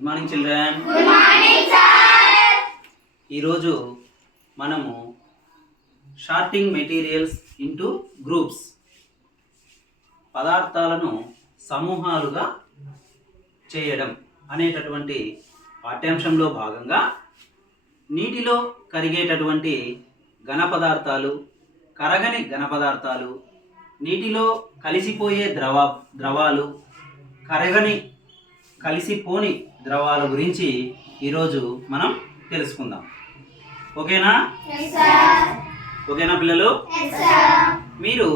Good morning children. ఈరోజు మనము shorting materials into groups, పదార్థాలను సమూహాలుగా చేయడం అనేటటువంటి పాఠ్యాంశంలో భాగంగా నీటిలో కరిగేటటువంటి ఘన పదార్థాలు, కరగని ఘన పదార్థాలు, నీటిలో కలిసిపోయే ద్రవాలు, కలిసిపోని ద్రవాల గురించి ఈరోజు మనం తెలుసుకుందాం. ఓకేనా? ఓకేనా పిల్లలు? మీరు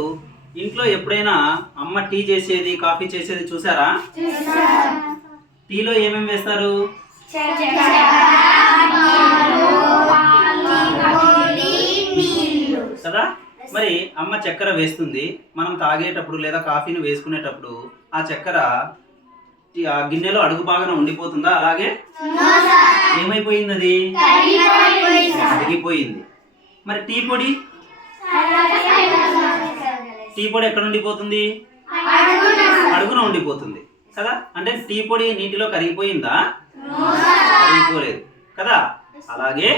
ఇంట్లో ఎప్పుడైనా అమ్మ టీ చేసేది, కాఫీ చేసేది చూసారా? టీలో ఏమేమి వేస్తారు? కదా. మరి అమ్మ చక్కెర వేస్తుంది. మనం తాగేటప్పుడు లేదా కాఫీని వేసుకునేటప్పుడు ఆ చక్కెర ఆ గిన్నెలో అడుగు భాగాన ఉండిపోతుందా? అలాగే ఏమైపోయింది? అది అరిగిపోయింది. మరి టీ పొడి ఎక్కడ ఉండిపోతుంది? అడుగున ఉండిపోతుంది కదా. అంటే టీ పొడి నీటిలో కరిగిపోయిందా? కరిగిపోలేదు కదా. అలాగే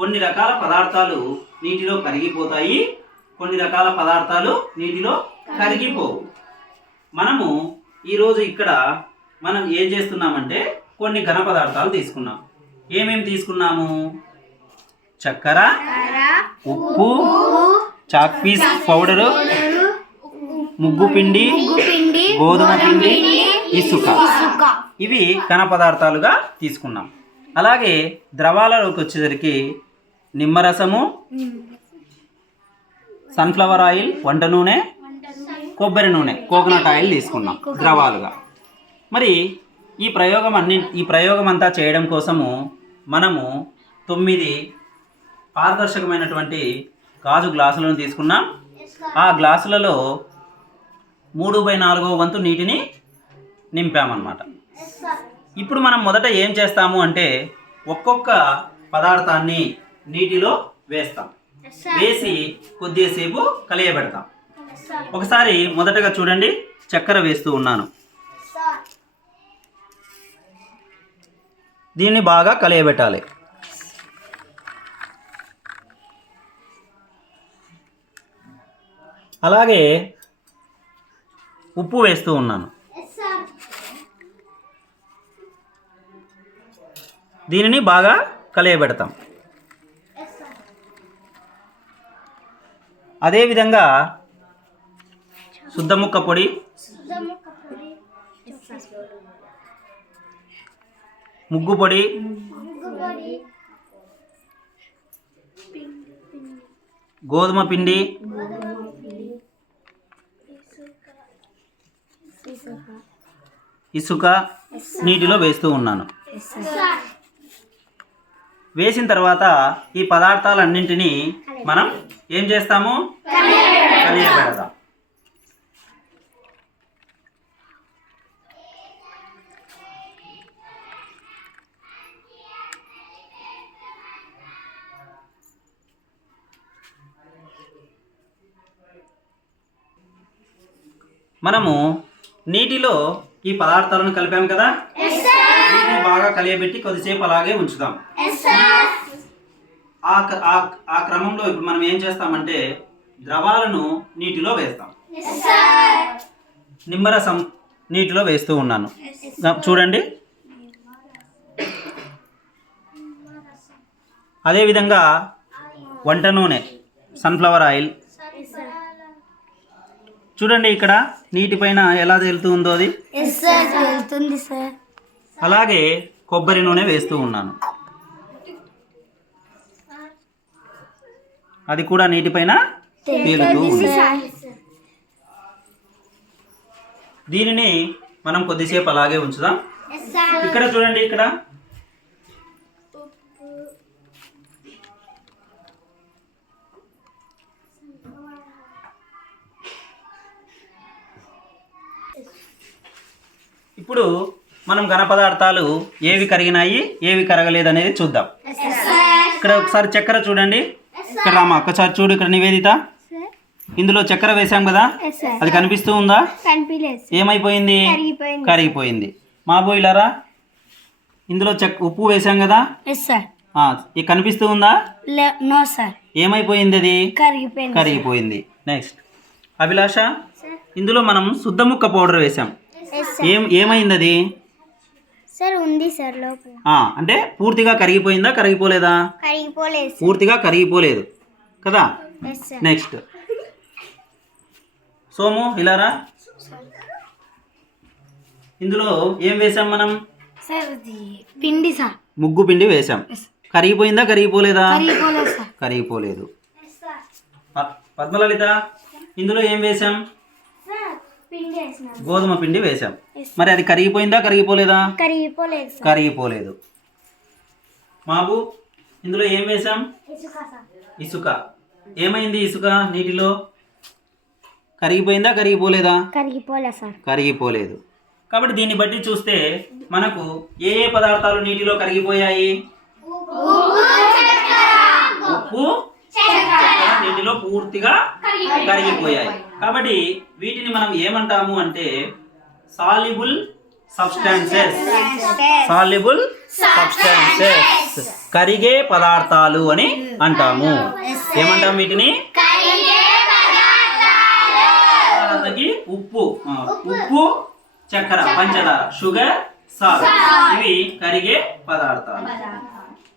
కొన్ని రకాల పదార్థాలు నీటిలో కరిగిపోతాయి, కొన్ని రకాల పదార్థాలు నీటిలో కరిగిపోవు. మనము ఈరోజు ఇక్కడ మనం ఏం చేస్తున్నామంటే కొన్ని ఘన పదార్థాలు తీసుకున్నాం. ఏమేమి తీసుకున్నాము? చక్కెర, ఉప్పు, చాక్ పీస్ పౌడరు, ముగ్గు పిండి, గోధుమ పిండి, ఇసుక. ఇవి ఘన పదార్థాలుగా తీసుకున్నాం. అలాగే ద్రవాలలోకి వచ్చేసరికి నిమ్మరసము, సన్ఫ్లవర్ ఆయిల్, వంట నూనె, కొబ్బరి నూనె, కోకోనట్ ఆయిల్ తీసుకున్నాం ద్రవాలుగా. మరి ఈ ప్రయోగం అంతా చేయడం కోసము మనము 9 పారదర్శకమైనటువంటి గాజు గ్లాసులను తీసుకున్నాం. ఆ గ్లాసులలో 3/4 వంతు నీటిని నింపామన్నమాట. ఇప్పుడు మనం మొదట ఏం చేస్తాము అంటే ఒక్కొక్క పదార్థాన్ని నీటిలో వేస్తాం. వేసి కొద్దిసేపు కలియబెడతాం. ఒకసారి మొదటగా చూడండి, చక్కెర వేస్తూ ఉన్నాను. దీన్ని బాగా కలియబెట్టాలి. అలాగే ఉప్పు వేస్తూ ఉన్నాను. దీనిని బాగా కలియబెడతాం. అదేవిధంగా శుద్ధముక్క పొడి, ముగ్గు పొడి, గోధుమ పిండి, ఇసుక నీటిలో వేస్తూ ఉన్నాను. వేసిన తర్వాత ఈ పదార్థాలన్నింటినీ మనం ఏం చేస్తాము? కలియబెడతాం. మనము నీటిలో ఈ పదార్థాలను కలిపాం కదా, వీటిని బాగా కలియబెట్టి కొద్దిసేపు అలాగే ఉంచుతాం. ఆ క్రమంలో ఇప్పుడు మనం ఏం చేస్తామంటే ద్రవాలను నీటిలో వేస్తాం. నిమ్మరసం నీటిలో వేస్తూ ఉన్నాను. చూడండి. అదేవిధంగా వంట నూనె, సన్ఫ్లవర్ ఆయిల్ చూడండి, ఇక్కడ నీటిపైన ఎలా తేలుతూ ఉందో అది. అలాగే కొబ్బరి నూనె వేస్తూ ఉన్నాను. అది కూడా నీటిపైన తేలుతూ ఉంది. దీనిని మనం కొద్దిసేపు అలాగే ఉంచుదాం. ఇక్కడ చూడండి, ఇక్కడ ఇప్పుడు మనం ఘన పదార్థాలు ఏవి కరిగినాయి, ఏవి కరగలేదు అనేది చూద్దాం. ఇక్కడ ఒకసారి చక్కెర చూడండి. ఇక్కడ రామా ఒక్కసారి చూడు. ఇక్కడ నివేదిత, ఇందులో చక్కెర వేసాం కదా, అది కనిపిస్తూ ఉందా? ఏమైపోయింది? కరిగిపోయింది. మా బోయిలరా ఇందులో ఉప్పు వేసాం కదా. Yes sir. ఇది కనిపిస్తూ ఉందా? No sir. ఏమైపోయింది? అది కరిగిపోయింది. నెక్స్ట్ అభిలాష, ఇందులో మనం శుద్ధ ముక్క పౌడర్ వేసాం. ఏమైంది అది? సార్ ఉంది సార్ లోపల. అంటే పూర్తిగా కరిగిపోయిందా, కరిగిపోలేదా? కరిగిపోలేదు. పూర్తిగా కరిగిపోలేదు కదా. నెక్స్ట్ సోము ఇలారా, ఇందులో ఏం వేసాం మనం? సార్ పిండి సార్. ముగ్గు పిండి వేసాం. కరిగిపోయిందా, కరిగిపోలేదా? కరిగిపోలేదు. పద్మలలిత, ఇందులో ఏం వేసాం? గోధుమ పిండి వేసాం. మరి అది కరిగిపోయిందా, కరిగిపోలేదా? కరిగిపోలేదు. మాబు, ఇందులో ఏం వేసాం? ఇసుక. ఏమైంది ఇసుక నీటిలో? కరిగిపోయిందా, కరిగిపోలేదా? కరిగిపోలేదు. కాబట్టి దీన్ని బట్టి చూస్తే మనకు ఏ ఏ పదార్థాలు నీటిలో కరిగిపోయాయి? ఉప్పు, చక్కెర నీటిలో పూర్తిగా కరిగిపోయాయి. కాబట్టి వీటిని మనం ఏమంటాము అంటే సాల్యుబుల్ సబ్స్టాన్సెస్. సాల్యుబుల్ సబ్స్టాన్సెస్, కరిగే పదార్థాలు అని అంటాము. ఏమంటాము వీటిని? ఉదాహరణకి ఉప్పు, చక్కెర, పంచదార, షుగర్, సాల్ట్, ఇవి కరిగే పదార్థాలు.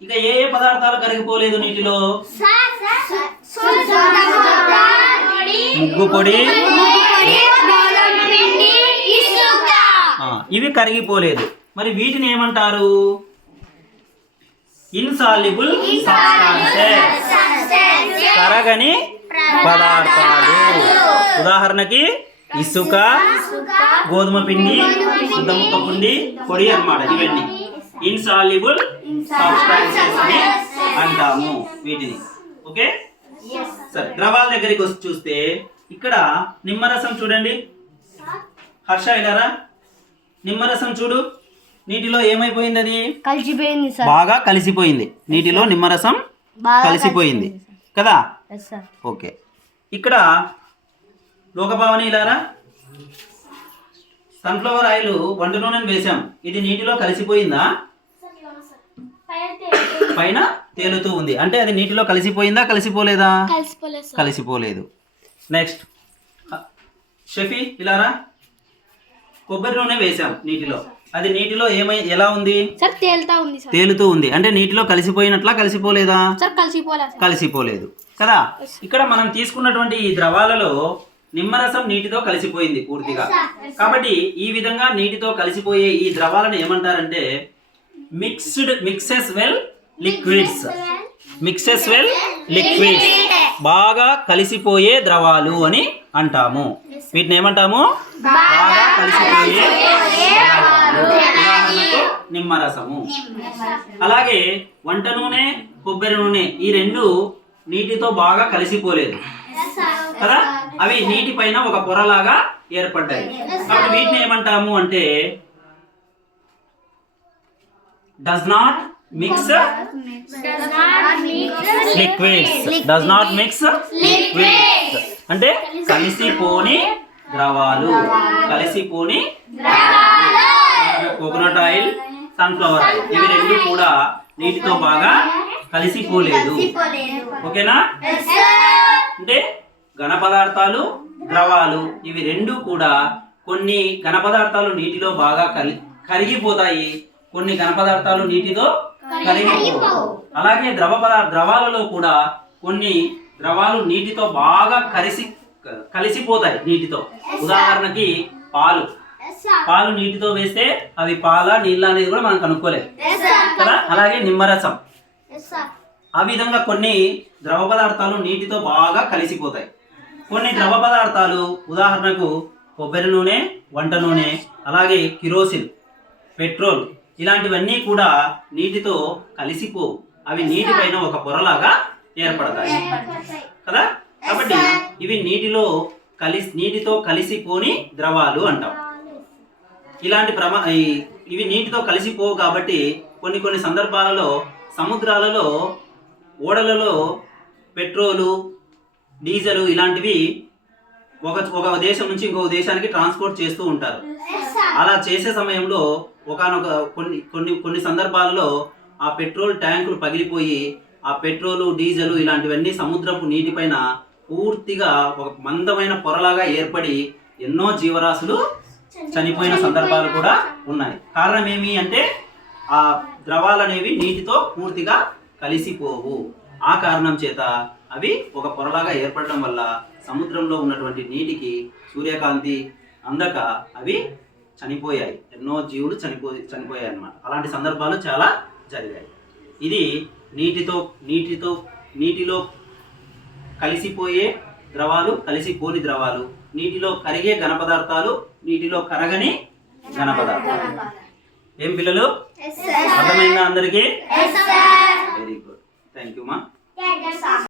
ఇక ఏ ఏ పదార్థాలు కరిగిపోలేదు నీటిలో? ముగ్గు పొడి, ఇవి కరిగిపోలేదు. మరి వీటిని ఏమంటారు? ఇన్సాల్యుబుల్ సబ్స్టాన్సెస్, కరగని పదార్థాలు. ఉదాహరణకి ఇసుక, గోధుమ పిండి, శుద్ధ ముక్క పిండి, పొడి అన్నమాట. ఇవన్నీ ఇన్సాల్యుబుల్ సబ్స్టాన్సెస్ అని అంటాము వీటిని. ఓకే, సరే. ద్రవాల దగ్గరికి వచ్చి చూస్తే ఇక్కడ నిమ్మరసం చూడండి. హర్ష ఇలారా, నిమ్మరసం చూడు. నీటిలో ఏమైపోయింది? అది కలిసిపోయింది సార్. బాగా కలిసిపోయింది. నీటిలో నిమ్మరసం కలిసిపోయింది కదా. ఓకే, ఇక్కడ లోకభావని ఇలారా, సన్ఫ్లవర్ ఆయిల్ వంట నూనెను వేసాం. ఇది నీటిలో కలిసిపోయిందా? పైన తేలుతూ ఉంది. అంటే అది నీటిలో కలిసిపోయిందా, కలిసిపోలేదా? కలిసిపోలేదు. నెక్స్ట్ షఫీ ఇలారా, కొబ్బరి నూనె వేసాం నీటిలో. అది నీటిలో ఎలా ఉంది? తేలుతూ ఉంది. అంటే నీటిలో కలిసిపోయినట్లా, కలిసిపోలేదా? కలిసిపోలేదు కదా. ఇక్కడ మనం తీసుకున్నటువంటి ఈ ద్రవాలలో నిమ్మరసం నీటితో కలిసిపోయింది పూర్తిగా. కాబట్టి ఈ విధంగా నీటితో కలిసిపోయే ఈ ద్రవాలను ఏమంటారంటే మిక్సెస్ వెల్ లిక్విడ్స్. బాగా కలిసిపోయే ద్రవాలు అని అంటాము. వీటిని ఏమంటాము? బాగా కలిసిపోయే ద్రవాలు. ఉదాహరణకు నిమ్మరసము. అలాగే వంట నూనె, కొబ్బరి నూనె, ఈ రెండు నీటితో బాగా కలిసిపోలేదు కదా. అవి నీటి పైన ఒక పొరలాగా ఏర్పడ్డాయి. కాబట్టి వీటిని ఏమంటాము అంటే డస్ నాట్ మిక్స్ లిక్విడ్స్. అంటే కలిసిపోని ద్రవాలు. కోకోనట్ ఆయిల్, సన్ఫ్లవర్ ఆయిల్, ఇవి రెండు కూడా నీటితో బాగా కలిసిపోలేదు. ఓకేనా? అంటే ఘన పదార్థాలు, ద్రవాలు, ఇవి రెండు కూడా కొన్ని ఘన పదార్థాలు నీటిలో బాగా కరిగిపోతాయి, కొన్ని ఘన పదార్థాలు నీటితో కరిగిపోవు. అలాగే ద్రవాలలో కూడా కొన్ని ద్రవాలు నీటితో బాగా కలిసిపోతాయి నీటితో. ఉదాహరణకి పాలు నీటితో వేస్తే అవి పాల నీళ్ళ అనేది కూడా మనం కనుక్కోలేదు కదా. అలాగే నిమ్మరసం, ఆ విధంగా కొన్ని ద్రవ పదార్థాలు నీటితో బాగా కలిసిపోతాయి. కొన్ని ద్రవ పదార్థాలు ఉదాహరణకు కొబ్బరి నూనె, వంట నూనె, అలాగే కిరోసిన్, పెట్రోల్, ఇలాంటివన్నీ కూడా నీటితో కలిసిపోవు. అవి నీటి పైన ఒక పొరలాగా ఏర్పడతాయి కదా. కాబట్టి ఇవి నీటితో కలిసిపోని ద్రవాలు అంటాం. ఇలాంటి ఇవి నీటితో కలిసిపోవు కాబట్టి కొన్ని సందర్భాలలో సముద్రాలలో, ఓడలలో పెట్రోలు, డీజిల్ ఇలాంటివి ఒక దేశం నుంచి ఇంకొక దేశానికి ట్రాన్స్పోర్ట్ చేస్తూ ఉంటారు. అలా చేసే సమయంలో ఒకానొక కొన్ని సందర్భాల్లో ఆ పెట్రోల్ ట్యాంకులు పగిలిపోయి ఆ పెట్రోలు డీజిల్ ఇలాంటివన్నీ సముద్రపు నీటిపైన పూర్తిగా ఒక మందమైన పొరలాగా ఏర్పడి ఎన్నో జీవరాశులు చనిపోయిన సందర్భాలు కూడా ఉన్నాయి. కారణం ఏమి అంటే ఆ ద్రవాలు అనేవి నీటితో పూర్తిగా కలిసిపోవు. ఆ కారణం చేత అవి ఒక పొరలాగా ఏర్పడడం వల్ల సముద్రంలో ఉన్నటువంటి నీటికి సూర్యకాంతి అందక అవి చనిపోయాయి. ఎన్నో జీవులు చనిపోయాయి అన్నమాట. అలాంటి సందర్భాలు చాలా జరిగాయి. ఇది నీటిలో కలిసిపోయే ద్రవాలు, కలిసిపోని ద్రవాలు, నీటిలో కరిగే ఘన పదార్థాలు, నీటిలో కరగని ఘన పదార్థాలు. ఏం పిల్లలు, అర్థమైందా అందరికీ? వెరీ గుడ్, థ్యాంక్ యూ మా.